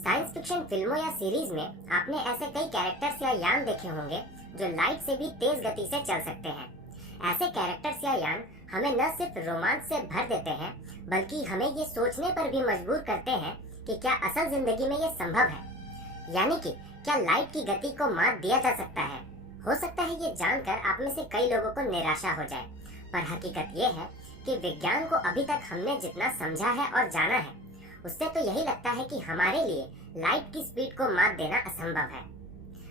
Science fiction फिल्मों या series में आपने ऐसे कई कैरेक्टर्स या यान देखे होंगे जो लाइट से भी तेज गति से चल सकते हैं। ऐसे कैरेक्टर्स या यान हमें न सिर्फ रोमांच से भर देते हैं बल्कि हमें ये सोचने पर भी मजबूर करते हैं कि क्या असल जिंदगी में ये संभव है, यानी कि क्या लाइट की गति को मात दिया जा सकता है। हो सकता है ये जानकर आप में से कई लोगों को निराशा हो जाए, पर हकीकत ये है कि विज्ञान को अभी तक हमने जितना समझा है और जाना है उससे तो यही लगता है कि हमारे लिए लाइट की स्पीड को मात देना असंभव है।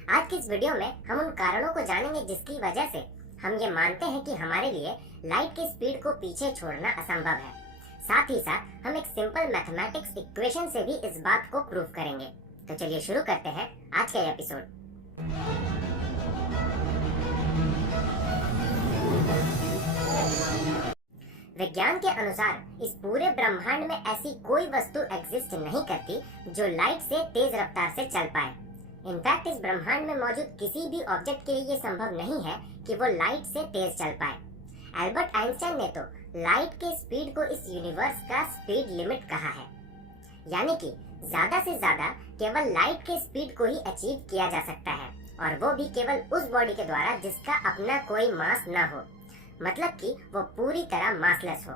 आज की इस वीडियो में हम उन कारणों को जानेंगे जिसकी वजह से हम ये मानते हैं कि हमारे लिए लाइट की स्पीड को पीछे छोड़ना असंभव है। साथ ही साथ हम एक सिंपल मैथमेटिक्स इक्वेशन से भी इस बात को प्रूव करेंगे। तो चलिए शुरू करते हैं आज का एपिसोड। विज्ञान के अनुसार इस पूरे ब्रह्मांड में ऐसी कोई वस्तु एग्जिस्ट नहीं करती जो लाइट से तेज रफ्तार से चल पाए। इनफैक्ट इस ब्रह्मांड में मौजूद किसी भी ऑब्जेक्ट के लिए ये संभव नहीं है कि वो लाइट से तेज चल पाए। एल्बर्ट आइंस्टाइन ने तो लाइट के स्पीड को इस यूनिवर्स का स्पीड लिमिट कहा है, यानी कि ज्यादा से ज्यादा केवल लाइट के स्पीड को ही अचीव किया जा सकता है, और वो भी केवल उस बॉडी के द्वारा जिसका अपना कोई मास न हो, मतलब कि वो पूरी तरह मासलेस हो।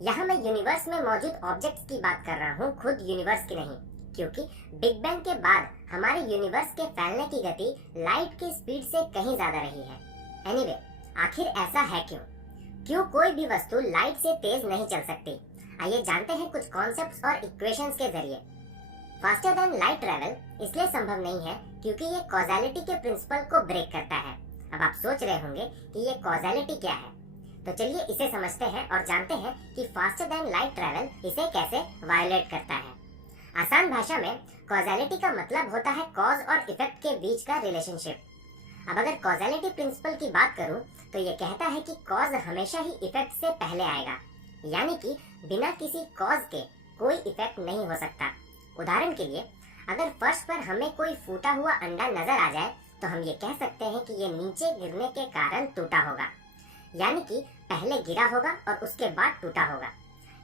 यहाँ मैं यूनिवर्स में मौजूद ऑब्जेक्ट्स की बात कर रहा हूँ, खुद यूनिवर्स की नहीं, क्योंकि बिग बैंग के बाद हमारे यूनिवर्स के फैलने की गति लाइट की स्पीड से कहीं ज्यादा रही है। एनीवे, आखिर ऐसा है क्यों कोई भी वस्तु लाइट से तेज नहीं चल सकती? आइए जानते हैं कुछ कॉन्सेप्ट्स और इक्वेशंस के जरिए। फास्टर देन लाइट ट्रेवल इसलिए संभव नहीं है क्योंकि ये कॉज़ैलिटी के प्रिंसिपल को ब्रेक करता है। अब आप सोच रहे होंगे कि ये कॉज़ैलिटी क्या है, तो चलिए इसे समझते हैं और जानते हैं कि फास्टर देन लाइट ट्रैवल इसे कैसे वायलेट करता है। आसान भाषा में कॉज़ैलिटी का मतलब होता है कॉज और इफेक्ट के बीच का रिलेशनशिप। अब अगर कॉज़ैलिटी प्रिंसिपल की बात करूं तो ये कहता है कि कॉज हमेशा ही इफेक्ट से पहले आएगा, यानी कि बिना किसी कॉज के कोई इफेक्ट नहीं हो सकता। उदाहरण के लिए, अगर फर्श पर हमें कोई फूटा हुआ अंडा नजर आ जाए तो हम ये कह सकते हैं कि ये नीचे गिरने के कारण टूटा होगा, यानी कि पहले गिरा होगा और उसके बाद टूटा होगा।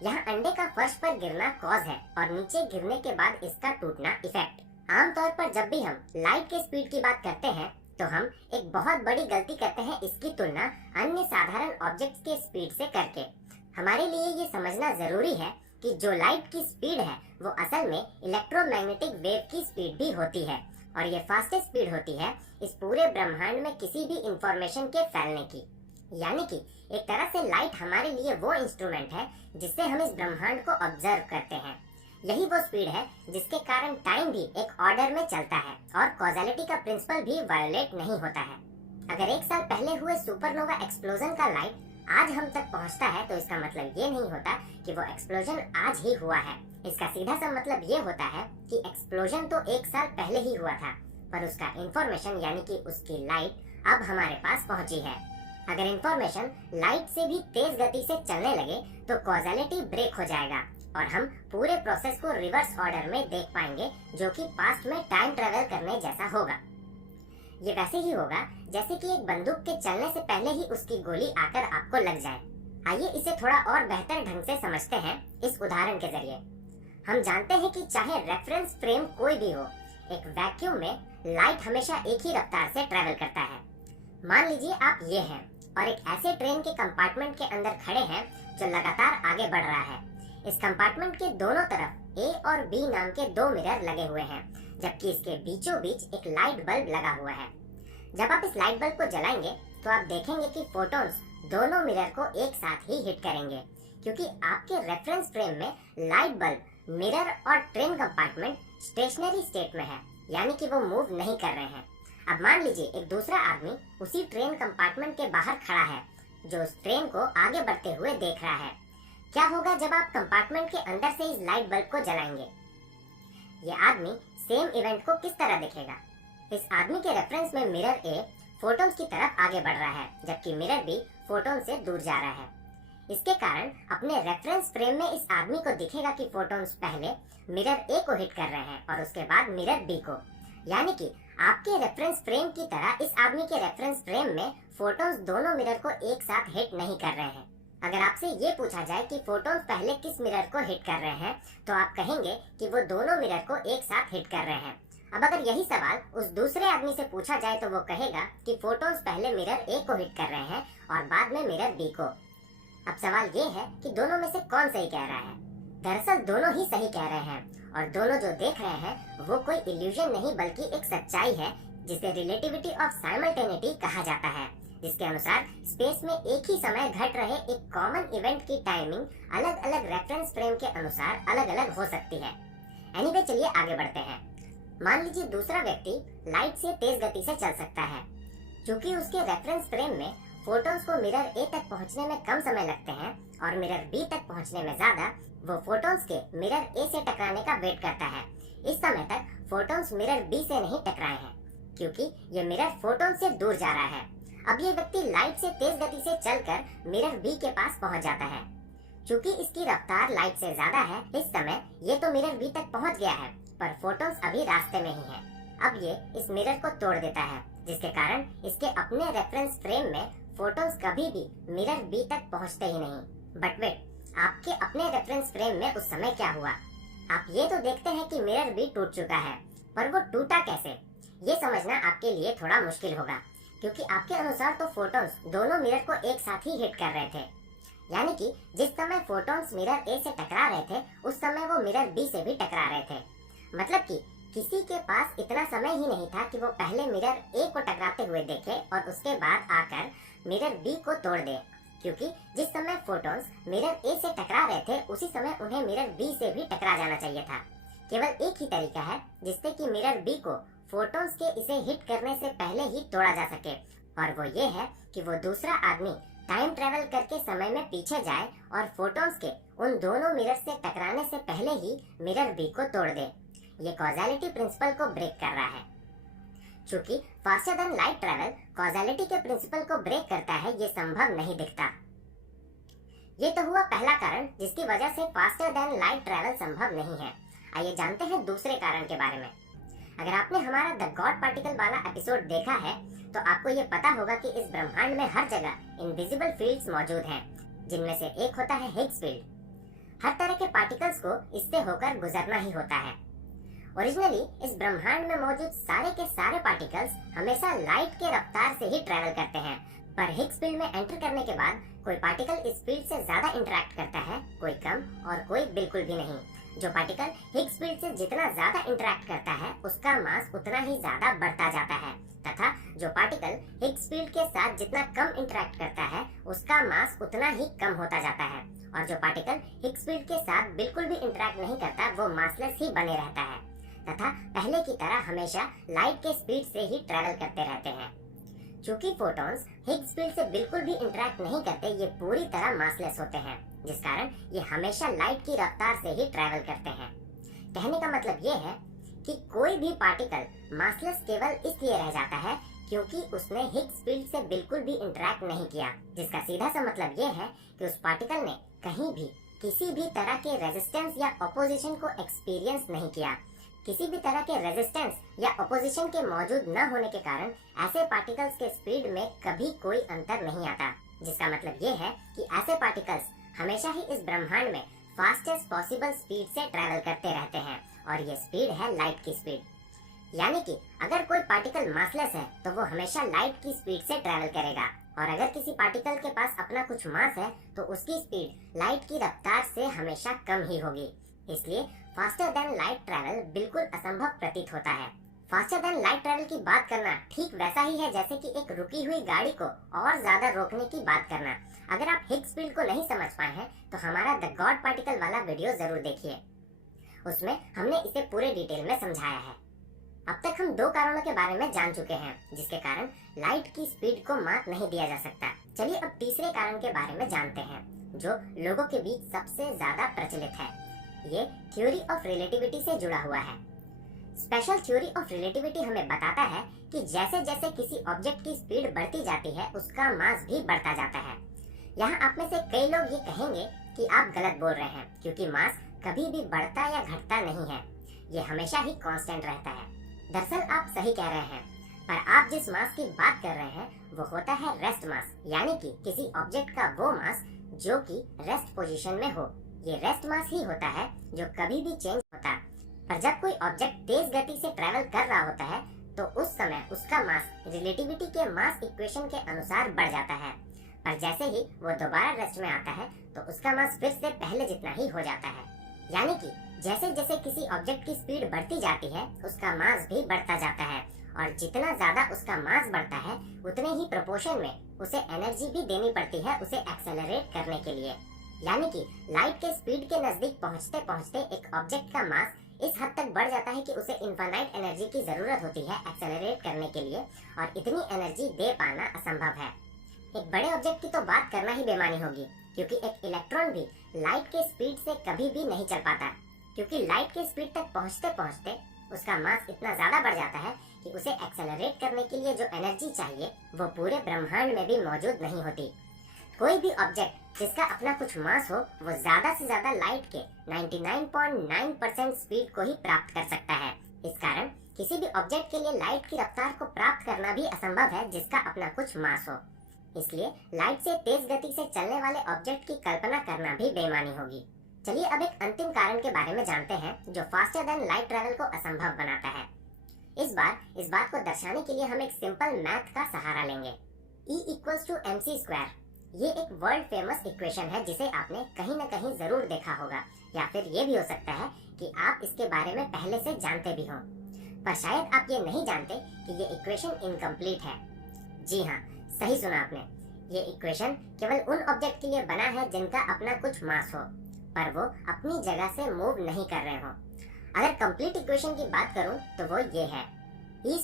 यहाँ अंडे का फर्श पर गिरना कॉज है और नीचे गिरने के बाद इसका टूटना इफेक्ट। आमतौर पर जब भी हम लाइट के स्पीड की बात करते हैं तो हम एक बहुत बड़ी गलती करते हैं इसकी तुलना अन्य साधारण ऑब्जेक्ट्स के स्पीड से करके। हमारे लिए ये समझना जरूरी है कि जो लाइट की स्पीड है वो असल में इलेक्ट्रोमैग्नेटिक वेव की स्पीड भी होती है, और ये फास्टेस्ट स्पीड होती है इस पूरे ब्रह्मांड में किसी भी इंफॉर्मेशन के फैलने की। यानी कि एक तरह से लाइट हमारे लिए वो इंस्ट्रूमेंट है जिससे हम इस ब्रह्मांड को ऑब्जर्व करते हैं। यही वो स्पीड है जिसके कारण टाइम भी एक ऑर्डर में चलता है और कॉज़ैलिटी का प्रिंसिपल भी वायोलेट नहीं होता है। अगर 1 साल पहले हुए सुपरनोवा एक्सप्लोजन का लाइट आज हम तक पहुंचता है तो इसका मतलब ये नहीं होता कि वो एक्सप्लोजन आज ही हुआ है। इसका सीधा सा मतलब ये होता है कि एक्सप्लोजन तो 1 साल पहले ही हुआ था, पर उसका इंफॉर्मेशन यानी कि उसकी लाइट अब हमारे पास पहुंची है। अगर इंफॉर्मेशन लाइट से भी तेज गति से चलने लगे तो कॉज़ैलिटी ब्रेक हो जाएगा और हम पूरे प्रोसेस को रिवर्स ऑर्डर में देख पाएंगे, जो कि पास्ट में टाइम ट्रेवल करने जैसा होगा। ये वैसे ही होगा जैसे कि एक बंदूक के चलने से पहले ही उसकी गोली आकर आपको लग जाए। आइए इसे थोड़ा और बेहतर ढंग से समझते हैं इस उदाहरण के जरिए। हम जानते हैं कि चाहे रेफरेंस फ्रेम कोई भी हो, एक वैक्यूम में लाइट हमेशा एक ही रफ्तार से ट्रेवल करता है। मान लीजिए आप ये हैं और एक ऐसे ट्रेन के कंपार्टमेंट के अंदर खड़े हैं जो लगातार आगे बढ़ रहा है। इस कंपार्टमेंट के दोनों तरफ ए और बी नाम के 2 मिरर लगे हुए हैं, जबकि इसके बीचों बीच एक लाइट बल्ब लगा हुआ है। जब आप इस लाइट बल्ब को जलाएंगे तो आप देखेंगे कि फोटॉन्स दोनों मिरर को एक साथ ही हिट करेंगे, क्योंकि आपके रेफरेंस फ्रेम में लाइट बल्ब, मिरर और ट्रेन कंपार्टमेंट स्टेशनरी स्टेट में है, यानी कि वो मूव नहीं कर रहे हैं। अब मान लीजिए एक दूसरा आदमी उसी ट्रेन कंपार्टमेंट के बाहर खड़ा है जो उस ट्रेन को आगे बढ़ते हुए देख रहा है। क्या होगा जब आप कंपार्टमेंट के अंदर से इस लाइट बल्ब को जलाएंगे? ये आदमी सेम इवेंट को किस तरह देखेगा? इस आदमी के रेफरेंस में मिरर ए फोटॉन्स की तरफ आगे बढ़ रहा है, जबकि मिरर बी फोटॉन से दूर जा रहा है। इसके कारण अपने रेफरेंस फ्रेम में इस आदमी को दिखेगा कि फोटॉन्स पहले मिरर ए को हिट कर रहे हैं और उसके बाद मिरर बी को, यानी कि आपके रेफरेंस फ्रेम की तरह इस आदमी के रेफरेंस फ्रेम में फोटॉन्स दोनों मिरर को एक साथ हिट नहीं कर रहे हैं। अगर आपसे ये पूछा जाए कि फोटॉन्स पहले किस मिरर को हिट कर रहे हैं, तो आप कहेंगे कि वो दोनों मिरर को एक साथ हिट कर रहे हैं। अब अगर यही सवाल उस दूसरे आदमी से पूछा जाए तो वो कहेगा कि फोटॉन्स पहले मिरर ए को हिट कर रहे हैं और बाद में मिरर बी को। अब सवाल ये है कि दोनों में से कौन सही कह रहा है। दरअसल दोनों ही सही कह रहे हैं और दोनों जो देख रहे हैं वो कोई इल्यूजन नहीं बल्कि एक सच्चाई है, जिसे रिलेटिविटी ऑफ साइमल्टेनिटी कहा जाता है, जिसके अनुसार स्पेस में एक ही समय घट रहे एक कॉमन इवेंट की टाइमिंग अलग अलग रेफरेंस फ्रेम के अनुसार अलग अलग हो सकती है। एनीवे, चलिए आगे बढ़ते हैं। मान लीजिए दूसरा व्यक्ति लाइट से तेज गति से चल सकता है। क्योंकि उसके रेफरेंस फ्रेम में फोटॉन्स को मिरर ए तक पहुंचने में कम समय लगते हैं और मिरर बी तक पहुंचने में ज्यादा, वो फोटॉन्स के मिरर ए से टकराने का वेट करता है। इस समय तक फोटॉन्स मिरर बी से नहीं टकराए हैं क्योंकि ये मिरर फोटॉन से दूर जा रहा है। अब ये व्यक्ति लाइट से तेज गति से चलकर मिरर बी के पास पहुंच जाता है। क्योंकि इसकी रफ्तार लाइट से ज्यादा है, इस समय ये तो मिरर बी तक पहुंच गया है, पर फोटॉन्स अभी रास्ते में ही है। अब ये इस मिरर को तोड़ देता है, जिसके कारण इसके अपने रेफरेंस फ्रेम में फोटॉन्स कभी भी मिरर बी तक पहुंचते ही नहीं। बट वेट, आपके अपने रेफरेंस फ्रेम में उस समय क्या हुआ? आप ये तो देखते हैं कि मिरर बी टूट चुका है, पर वो टूटा कैसे, ये समझना आपके लिए थोड़ा मुश्किल होगा, क्योंकि आपके अनुसार तो फोटॉन्स दोनों मिरर को एक साथ ही हिट कर रहे थे। यानी कि जिस समय फोटॉन्स मिरर ए से टकरा रहे थे, उस समय वो मिरर बी से भी टकरा रहे थे। मतलब कि किसी के पास इतना समय ही नहीं था कि वो पहले मिरर ए को टकराते हुए देखे और उसके बाद आकर मिरर बी को तोड़ दे, क्योंकि जिस समय फोटॉन्स मिरर ए से टकरा रहे थे, उसी समय उन्हें मिरर बी से भी टकरा जाना चाहिए था। केवल एक ही तरीका है जिससे कि मिरर बी को फोटॉन्स के इसे हिट करने से पहले ही तोड़ा जा सके, और वो ये है कि वो दूसरा आदमी टाइम ट्रेवल करके समय में पीछे जाए और फोटॉन्स के उन दोनों मिरर से टकराने से पहले ही मिरर बी को तोड़ दे। ये कॉज़ैलिटी प्रिंसिपल को ब्रेक कर रहा है। चूंकि फास्टर देन लाइट ट्रेवल कॉज़ैलिटी के प्रिंसिपल को ब्रेक करता है, ये संभव नहीं दिखता। ये तो हुआ पहला कारण जिसकी वजह से फास्टर देन लाइट ट्रेवल संभव नहीं है। आइए जानते हैं दूसरे कारण के बारे में। अगर आपने हमारा द गॉड पार्टिकल वाला एपिसोड देखा है तो आपको ये पता होगा कि इस ब्रह्मांड में हर जगह इनविजिबल फील्ड्स मौजूद हैं, जिनमें से एक होता है हिग्स फील्ड। हर तरह के पार्टिकल्स को इससे होकर गुजरना ही होता है। ओरिजिनली इस ब्रह्मांड में मौजूद सारे के सारे पार्टिकल्स हमेशा लाइट के रफ्तार से ही ट्रैवल करते हैं, पर हिग्स फील्ड में एंटर करने के बाद कोई पार्टिकल इस फील्ड से ज्यादा इंटरेक्ट करता है, कोई कम और कोई बिल्कुल भी नहीं। जो पार्टिकल हिग्स फील्ड से जितना ज्यादा इंटरेक्ट करता है, उसका मास उतना ही ज्यादा बढ़ता जाता है, तथा जो पार्टिकल हिग्स फील्ड के साथ जितना कम इंटरेक्ट करता है, उसका मास उतना ही कम होता जाता है, और जो पार्टिकल हिग्स फील्ड के साथ बिल्कुल भी इंटरेक्ट नहीं करता, वो मासलेस ही बने रहता है, तथा पहले की तरह हमेशा लाइट के स्पीड से ही ट्रैवल करते रहते हैं। चूंकि फोटॉन्स हिग्स फील्ड से बिल्कुल भी इंटरेक्ट नहीं करते, ये पूरी तरह मासलेस होते हैं, जिस कारण ये हमेशा लाइट की रफ्तार से ही ट्रैवल करते हैं। कहने का मतलब ये है कि कोई भी पार्टिकल मासलेस केवल इसलिए रह जाता है क्योंकि उसने हिग्स फील्ड से बिल्कुल भी इंटरेक्ट नहीं किया, जिसका सीधा सा मतलब ये है कि उस पार्टिकल ने कहीं भी किसी भी तरह के रेजिस्टेंस या ऑपोजिशन को एक्सपीरियंस नहीं किया। किसी भी तरह के रेजिस्टेंस या ऑपोजिशन के मौजूद न होने के कारण ऐसे पार्टिकल्स के स्पीड में कभी कोई अंतर नहीं आता, जिसका मतलब ये है कि ऐसे पार्टिकल्स हमेशा ही इस ब्रह्मांड में फास्टेस्ट पॉसिबल स्पीड से ट्रैवल करते रहते हैं, और ये स्पीड है लाइट की स्पीड। यानी कि अगर कोई पार्टिकल मासलेस है तो वो हमेशा लाइट की स्पीड से ट्रैवल करेगा, और अगर किसी पार्टिकल के पास अपना कुछ मास है तो उसकी स्पीड लाइट की रफ्तार से हमेशा कम ही होगी। इसलिए फास्टर देन लाइट ट्रैवल बिल्कुल असंभव प्रतीत होता है। फास्टर देन लाइट ट्रैवल की बात करना ठीक वैसा ही है जैसे कि एक रुकी हुई गाड़ी को और ज्यादा रोकने की बात करना। अगर आप हिग्स फील्ड को नहीं समझ पाए हैं तो हमारा द गॉड पार्टिकल वाला वीडियो जरूर देखिए, उसमें हमने इसे पूरे डिटेल में समझाया है। अब तक हम दो कारणों के बारे में जान चुके हैं जिसके कारण लाइट की स्पीड को मात नहीं दिया जा सकता। चलिए अब तीसरे कारण के बारे में जानते हैं जो लोगों के बीच सबसे ज्यादा प्रचलित है। ये थ्योरी ऑफ रिलेटिविटी से जुड़ा हुआ है। स्पेशल थ्योरी ऑफ रिलेटिविटी हमें बताता है कि जैसे जैसे किसी ऑब्जेक्ट की स्पीड बढ़ती जाती है, उसका मास भी बढ़ता जाता है। यहाँ आप में से कई लोग ये कहेंगे कि आप गलत बोल रहे हैं, क्योंकि मास कभी भी बढ़ता या घटता नहीं है, ये हमेशा ही कांस्टेंट रहता है। दरअसल आप सही कह रहे हैं, पर आप जिस मास की बात कर रहे हैं वो होता है रेस्ट मास, यानी कि किसी ऑब्जेक्ट का वो मास जो कि रेस्ट पोजीशन में हो। ये रेस्ट मास ही होता है जो कभी भी चेंज होता है। पर जब कोई ऑब्जेक्ट तेज गति से ट्रेवल कर रहा होता है तो उस समय उसका मास रिलेटिविटी के मास इक्वेशन के अनुसार बढ़ जाता है। पर जैसे ही वो दोबारा रेस्ट में आता है तो उसका मास फिर से पहले जितना ही हो जाता है। यानी कि जैसे जैसे किसी ऑब्जेक्ट की स्पीड बढ़ती जाती है उसका मास भी बढ़ता जाता है, और जितना ज्यादा उसका मास बढ़ता है उतने ही प्रोपोर्शन में उसे एनर्जी भी देनी पड़ती है उसे एक्सेलरेट करने के लिए। यानी कि लाइट के स्पीड के नजदीक पहुंचते पहुंचते एक ऑब्जेक्ट का मास इस हद तक बढ़ जाता है कि उसे इनफाइनाइट एनर्जी की जरूरत होती है एक्सेलरेट करने के लिए, और इतनी एनर्जी दे पाना असंभव है। एक बड़े ऑब्जेक्ट की तो बात करना ही बेमानी होगी, क्योंकि एक इलेक्ट्रॉन भी लाइट के स्पीड से कभी भी नहीं चल पाता, क्योंकि लाइट के स्पीड तक पहुंचते पहुंचते उसका मास इतना ज्यादा बढ़ जाता है कि उसे एक्सेलरेट करने के लिए जो एनर्जी चाहिए वो पूरे ब्रह्मांड में भी मौजूद नहीं होती। कोई भी ऑब्जेक्ट जिसका अपना कुछ मास हो वो ज्यादा से ज्यादा लाइट के 99.9% स्पीड को ही प्राप्त कर सकता है। इस कारण किसी भी ऑब्जेक्ट के लिए लाइट की रफ्तार को प्राप्त करना भी असंभव है जिसका अपना कुछ मास हो। इसलिए लाइट से तेज गति से चलने वाले ऑब्जेक्ट की कल्पना करना भी बेमानी होगी। चलिए अब एक अंतिम कारण के बारे में जानते हैं जो फास्टर देन लाइट ट्रेवल को असंभव बनाता है। इस बात को दर्शाने के लिए हम एक सिंपल मैथ का सहारा लेंगे। E = mc²। ये एक वर्ल्ड फेमस इक्वेशन है जिसे आपने कहीं न कहीं जरूर देखा होगा, या फिर ये भी हो सकता है कि आप इसके बारे में पहले से जानते भी हों, पर शायद आप ये नहीं जानते कि ये इक्वेशन इनकम्प्लीट है। जी हाँ, सही सुना आपने। ये इक्वेशन केवल उन ऑब्जेक्ट के लिए बना है जिनका अपना कुछ मास हो, पर वो अपनी जगह से मूव नहीं कर रहे हो। अगर कंप्लीट इक्वेशन की बात करूं तो वो ये है: E²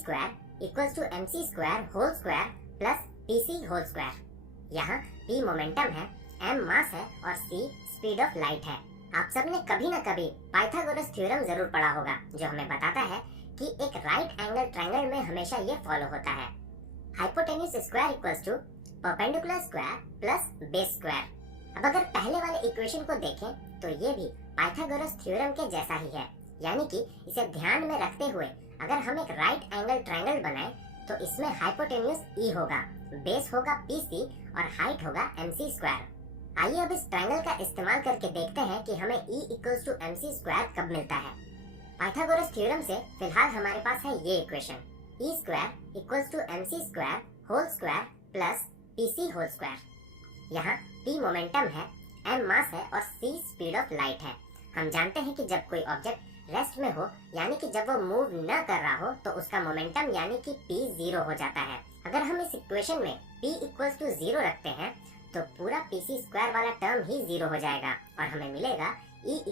= mc² प्लस pc²। यहाँ p मोमेंटम है, m मास है और c स्पीड ऑफ लाइट है। आप सबने कभी न कभी पाइथागोरस थ्योरम जरूर पढ़ा होगा, जो हमें बताता है कि एक राइट एंगल ट्रायंगल में हमेशा ये फॉलो होता है: hypotenuse square = perpendicular square plus base square. अब अगर पहले वाले इक्वेशन को देखें तो ये भी पाइथागोरस थ्योरम के जैसा ही है। यानी कि इसे ध्यान में रखते हुए अगर हम एक राइट एंगल ट्रायंगल बनाएं तो इसमें हाइपोटेन्यूज E होगा, बेस होगा PC और हाइट होगा mc²। आइए अब इस ट्रायंगल का इस्तेमाल करके देखते हैं कि हमें E = mc² कब मिलता है। पाइथागोरस थ्योरम से फिलहाल हमारे पास है ये equation: E² = mc² plus pc²। यहाँ p मोमेंटम है, m मास है और c स्पीड ऑफ लाइट है। हम जानते हैं कि जब कोई ऑब्जेक्ट रेस्ट में हो, यानी कि जब वो मूव न कर रहा हो, तो उसका मोमेंटम यानी कि p 0 हो जाता है। अगर हम इस इक्वेशन में p = 0 रखते हैं तो पूरा pc² वाला टर्म ही 0 हो जाएगा और हमें मिलेगा E =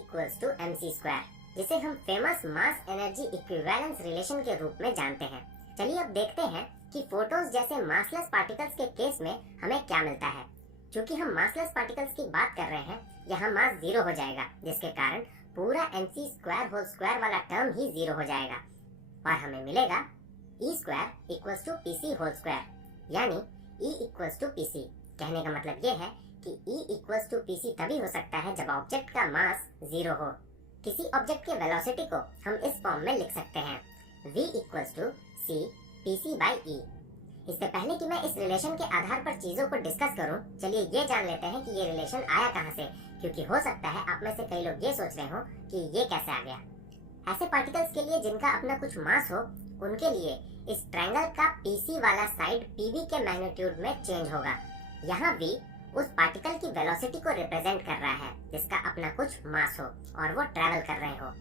mc², जिसे हम famous mass energy equivalence relation के रूप में जानते हैं। चलिए अब देखते हैं कि फोटोन्स जैसे मासलेस पार्टिकल्स के केस में हमें क्या मिलता है। क्योंकि हम मासलेस पार्टिकल्स की बात कर रहे हैं, यहाँ मास 0 हो जाएगा, जिसके कारण पूरा mc² वाला टर्म ही 0 हो जाएगा और हमें मिलेगा E² = pc², यानी E = pc। कहने का मतलब ये है कि E = pc तभी हो सकता है जब ऑब्जेक्ट का मास 0 हो। किसी ऑब्जेक्ट के वेलोसिटी को हम इस फॉर्म में लिख सकते हैं: v = c pc/e। इससे पहले कि मैं इस रिलेशन के आधार पर चीजों को डिस्कस करूं, चलिए ये जान लेते हैं कि ये रिलेशन आया कहां से, क्योंकि हो सकता है आप में से कई लोग ये सोच रहे हो कि ये कैसे आ गया। ऐसे पार्टिकल्स के लिए जिनका अपना कुछ मास हो, उनके लिए इस ट्रायंगल का pc वाला साइड pv के मैग्नीट्यूड में चेंज होगा। यहाँ v उस पार्टिकल की वेलोसिटी को रिप्रेजेंट कर रहा है जिसका अपना कुछ मास हो और वो ट्रैवल कर रहे हो।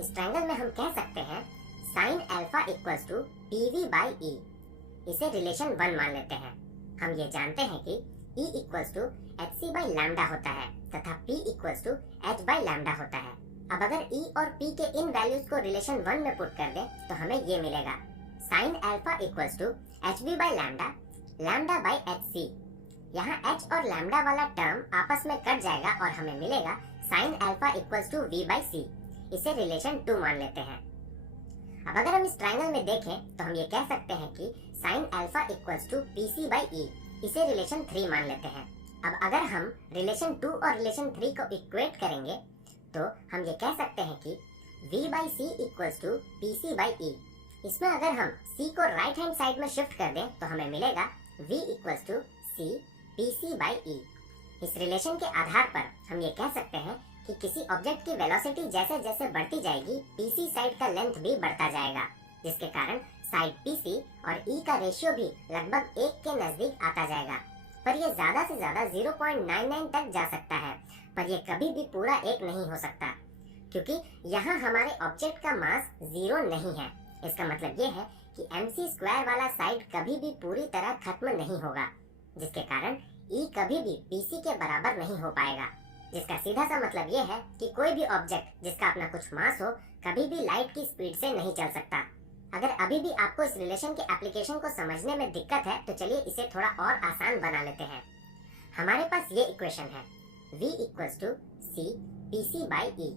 इस ट्रायंगल में हम कह सकते हैं sin α = pv/e। इसे रिलेशन 1 मान लेते हैं। हम ये जानते हैं कि E = hc/λ होता है तथा p = h/λ होता है। अब अगर E और p के इन वैल्यूज को रिलेशन 1 में पुट कर दें तो हमें ये मिलेगा: sin α = hv/λ λ/hc। यहाँ h और लैम्डा वाला टर्म आपस में कट जाएगा और हमें मिलेगा sin α = v/c। इसे रिलेशन 2 मान लेते हैं। अब अगर हम इस ट्रायंगल में देखें तो हम ये कह सकते हैं कि sin α = pc/e। इसे रिलेशन 3 मान लेते हैं। अब अगर हम रिलेशन 2 और रिलेशन 3 को इक्वेट करेंगे तो हम ये कह सकते हैं कि v/c = pc/e। इसमें अगर हम c को राइट हैंड साइड में शिफ्ट कर दें तो हमें मिलेगा v = c pc/e। इस रिलेशन के आधार पर हम ये कह सकते हैं कि किसी ऑब्जेक्ट की वेलोसिटी जैसे जैसे बढ़ती जाएगी, पीसी साइड का लेंथ भी बढ़ता जाएगा, जिसके कारण साइड पीसी और ई का रेशियो भी लगभग 1 के नजदीक आता जाएगा। पर यह ज्यादा से ज्यादा 0.99 तक जा सकता है, पर यह कभी भी पूरा 1 नहीं हो सकता, क्योंकि यहाँ हमारे ऑब्जेक्ट का मास 0 नहीं है। इसका मतलब ये है कि mc² वाला साइड कभी भी पूरी तरह खत्म नहीं होगा, जिसके कारण ई कभी भी पीसी के बराबर नहीं हो पाएगा। जिसका सीधा सा मतलब ये है कि कोई भी ऑब्जेक्ट जिसका अपना कुछ मास हो कभी भी लाइट की स्पीड से नहीं चल सकता। अगर अभी भी आपको इस रिलेशन के एप्लीकेशन को समझने में दिक्कत है तो चलिए इसे थोड़ा और आसान बना लेते हैं। हमारे पास ये इक्वेशन है V = C PC/E।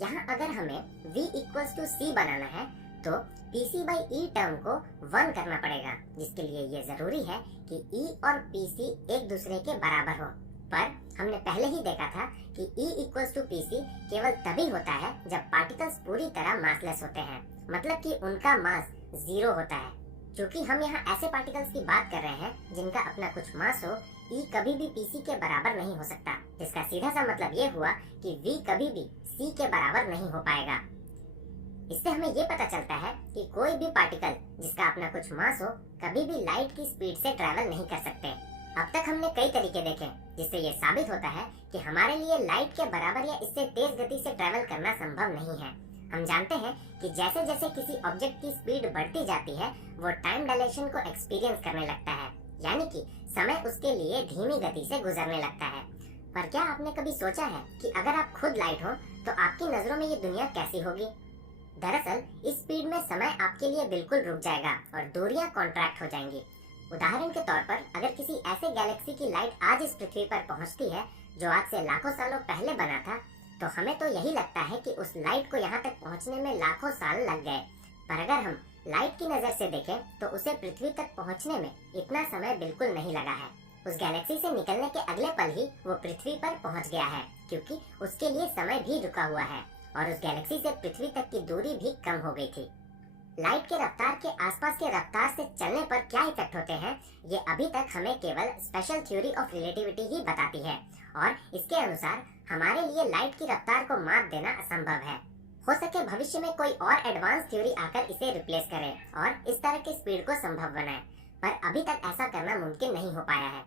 यहाँ अगर हमें V = C बनाना है तो PC/E टर्म को 1 करना पड़ेगा, जिसके लिए ये जरूरी है कि E और PC एक दूसरे के बराबर हो। पर हमने पहले ही देखा था कि E = PC केवल तभी होता है जब पार्टिकल्स पूरी तरह मासलेस होते हैं, मतलब कि उनका मास 0 होता है। क्योंकि हम यहाँ ऐसे पार्टिकल्स की बात कर रहे हैं जिनका अपना कुछ मास हो, E कभी भी PC के बराबर नहीं हो सकता, जिसका सीधा सा मतलब ये हुआ कि V कभी भी C के बराबर नहीं हो पाएगा। इससे हमें ये पता चलता है कि कोई भी पार्टिकल जिसका अपना कुछ मास हो कभी भी लाइट की स्पीड से ट्रैवल नहीं कर सकते। अब तक हमने कई तरीके देखे जिससे ये साबित होता है कि हमारे लिए लाइट के बराबर या इससे तेज गति से ट्रैवल करना संभव नहीं है। हम जानते हैं कि जैसे जैसे किसी ऑब्जेक्ट की स्पीड बढ़ती जाती है वो टाइम डायलेशन को एक्सपीरियंस करने लगता है, यानी कि समय उसके लिए धीमी गति से गुजरने लगता है। पर क्या आपने कभी सोचा है कि अगर आप खुद लाइट हो तो आपकी नजरों में ये दुनिया कैसी होगी? दरअसल इस स्पीड में समय आपके लिए बिल्कुल रुक जाएगा और दूरियां कॉन्ट्रैक्ट हो जाएंगी। उदाहरण के तौर पर अगर किसी ऐसे गैलेक्सी की लाइट आज इस पृथ्वी पर पहुंचती है जो आज से लाखों सालों पहले बना था, तो हमें तो यही लगता है कि उस लाइट को यहाँ तक पहुँचने में लाखों साल लग गए। पर अगर हम लाइट की नजर से देखें तो उसे पृथ्वी तक पहुँचने में इतना समय बिल्कुल नहीं लगा है। उस गैलेक्सी से निकलने के अगले पल ही वो पृथ्वी पर पहुँच गया है, क्योंकि उसके लिए समय भी रुका हुआ है और उस गैलेक्सी से पृथ्वी तक की दूरी भी कम हो गई थी। लाइट के रफ्तार के आसपास के रफ्तार से चलने पर क्या इफेक्ट होते हैं, ये अभी तक हमें केवल स्पेशल थ्योरी ऑफ रिलेटिविटी ही बताती है और इसके अनुसार हमारे लिए लाइट की रफ्तार को माप देना असंभव है। हो सके भविष्य में कोई और एडवांस थ्योरी आकर इसे रिप्लेस करे और इस तरह की स्पीड को संभव बनाए, पर अभी तक ऐसा करना मुमकिन नहीं हो पाया है।